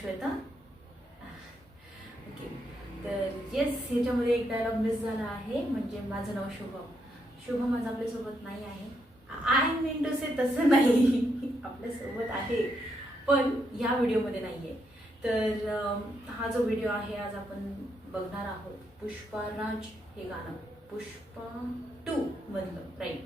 Shweta. Okay, तर yes, ह्याच्यामध्ये एक डायलॉग मिस झाला आहे. म्हणजे माझं नाव शुभम. शुभम आज आपल्यासोबत नाही आहे. आय मीन टू से तसं नाही, आपल्यासोबत आहे पण या व्हिडिओमध्ये नाही आहे. तर हा जो व्हिडिओ आहे आज आपण बघणार आहोत पुष्पाराज हे गाणं, पुष्पा 2 मधलं, राईट.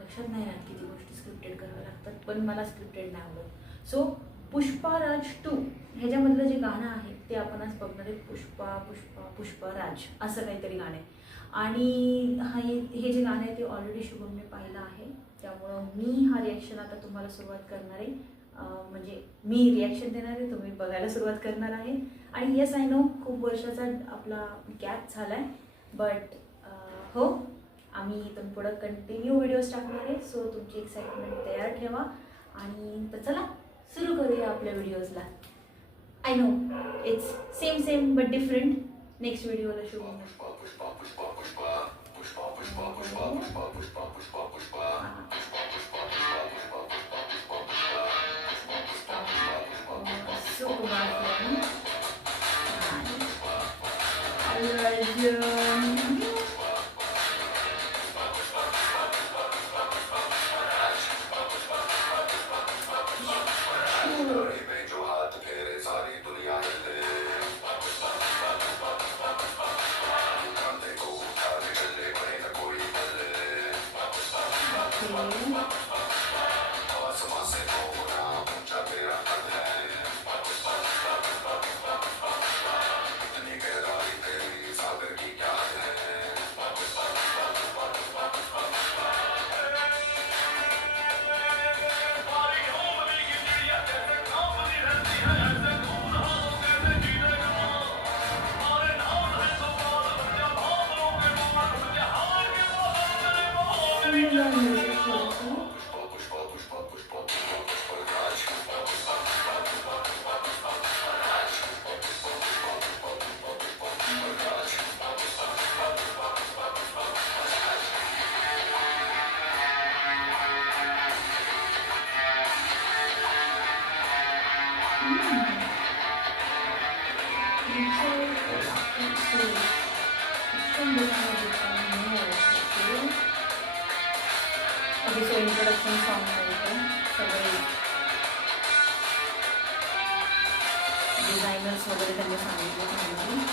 लक्षात नाही राहत किती गोष्टी स्क्रिप्टेड कराव्या लागतात, पण मला स्क्रिप्टेड नाही आवडत. सो पुष्पाराज 2 ह्याच्यामधलं जे गाणं आहे ते आपण आज बघणार आहे. पुष्पा पुष्पा पुष्पाराज असं काहीतरी गाणं आहे. आणि हे जे गाणं आहे ते ऑलरेडी शुभमने पाहिलं आहे, त्यामुळं मी हा रिॲक्शन आता तुम्हाला सुरुवात करणार आहे. म्हणजे मी रिॲक्शन देणार आहे, तुम्ही बघायला सुरुवात करणार आहे. आणि येस, आय नो खूप वर्षाचा आपला गॅप झाला आहे, बट हो, आम्ही इथून पुढं कंटिन्यू व्हिडिओज टाकणार आहे. सो तुमची एक्साइटमेंट तयार ठेवा. आणि तर चला सुरू करूया आपल्या व्हिडिओजला. I know it's same but different. Next व्हिडिओला शो सो इंट्रोडक्शन सॉन्ग सगळे डिझायनर्स वगैरे त्यांनी सांगितलं.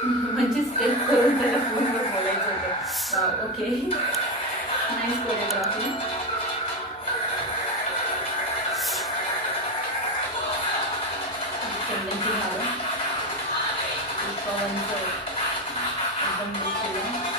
म्हणजे स्टेप करून त्याला फोनवर बोलायचं होतं. Okay, nice choreography. चंदनची झालं पुष्पावनचं एकदम केलं.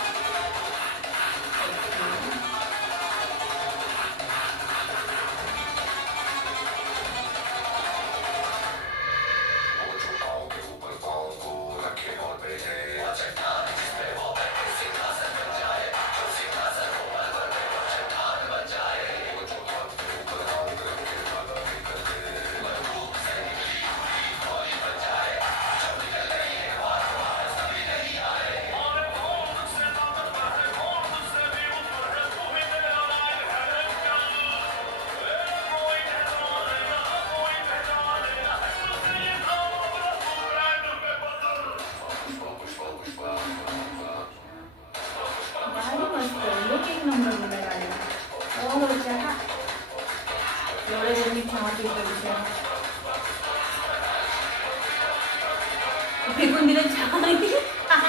फेकून दिलं चहा.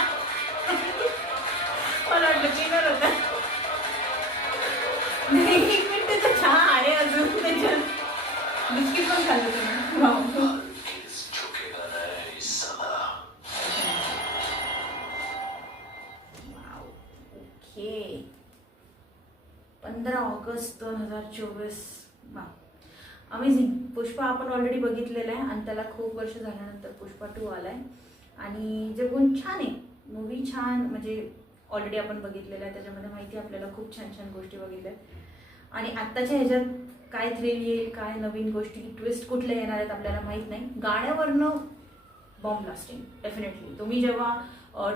Okay 15 August 2024. वा अमेझिंग. पुष्पा आपण ऑलरेडी बघितलेला आहे आणि त्याला खूप वर्ष झाल्यानंतर पुष्पा 2 आलाय आणि जे गुण छान आहे. मूवी छान, म्हणजे ऑलरेडी आपण बघितलेलं आहे, त्याच्यामध्ये माहिती आपल्याला खूप छान छान गोष्टी बघितल्या आणि आत्ताच्या ह्याच्यात काय थ्रिल येईल, काय नवीन गोष्टी, ट्विस्ट कुठले येणार आहेत आपल्याला माहीत नाही. गाण्यावरनं बॉम्ब ब्लास्टिंग डेफिनेटली. तुम्ही जेव्हा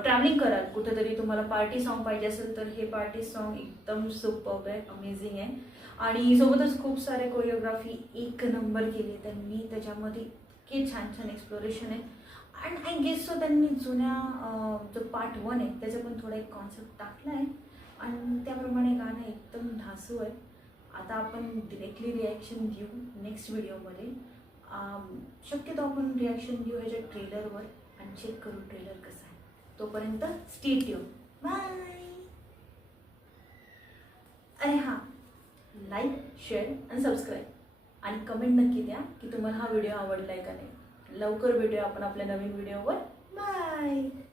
ट्रॅव्हलिंग कराल कुठेतरी, तुम्हाला पार्टी सॉन्ग पाहिजे असेल तर हे पार्टी सॉन्ग एकदम सुपर्ब आहे, अमेझिंग आहे. आणि सोबतच खूप सारे कोरिओग्राफी एक नंबर केली त्यांनी, त्याच्यामध्ये इतके छान छान एक्सप्लोरेशन आहे. अँड आय गेस सो त्यांनी जुन्या जो पार्ट 1 आहे त्याचा पण थोडा एक कॉन्सेप्ट टाकला आहे आणि त्याप्रमाणे गाणं एकदम धासू आहे. आता आपण डिरेक्टली रिॲक्शन देऊ नेक्स्ट व्हिडिओमध्ये. शक्यतो आपण रिॲक्शन देऊ ह्याच्या ट्रेलरवर आणि चेक करू ट्रेलर कसं आहे. तोपर्यंत स्टे ट्यून. बाय. अरे हां, लाईक, शेअर आणि सबस्क्राईब आणि कमेंट नक्की द्या की तुम्हाला हा व्हिडिओ आवडला आहे का नाही. लवकर भेटूया आपण आपल्या नवीन व्हिडिओवर. बाय.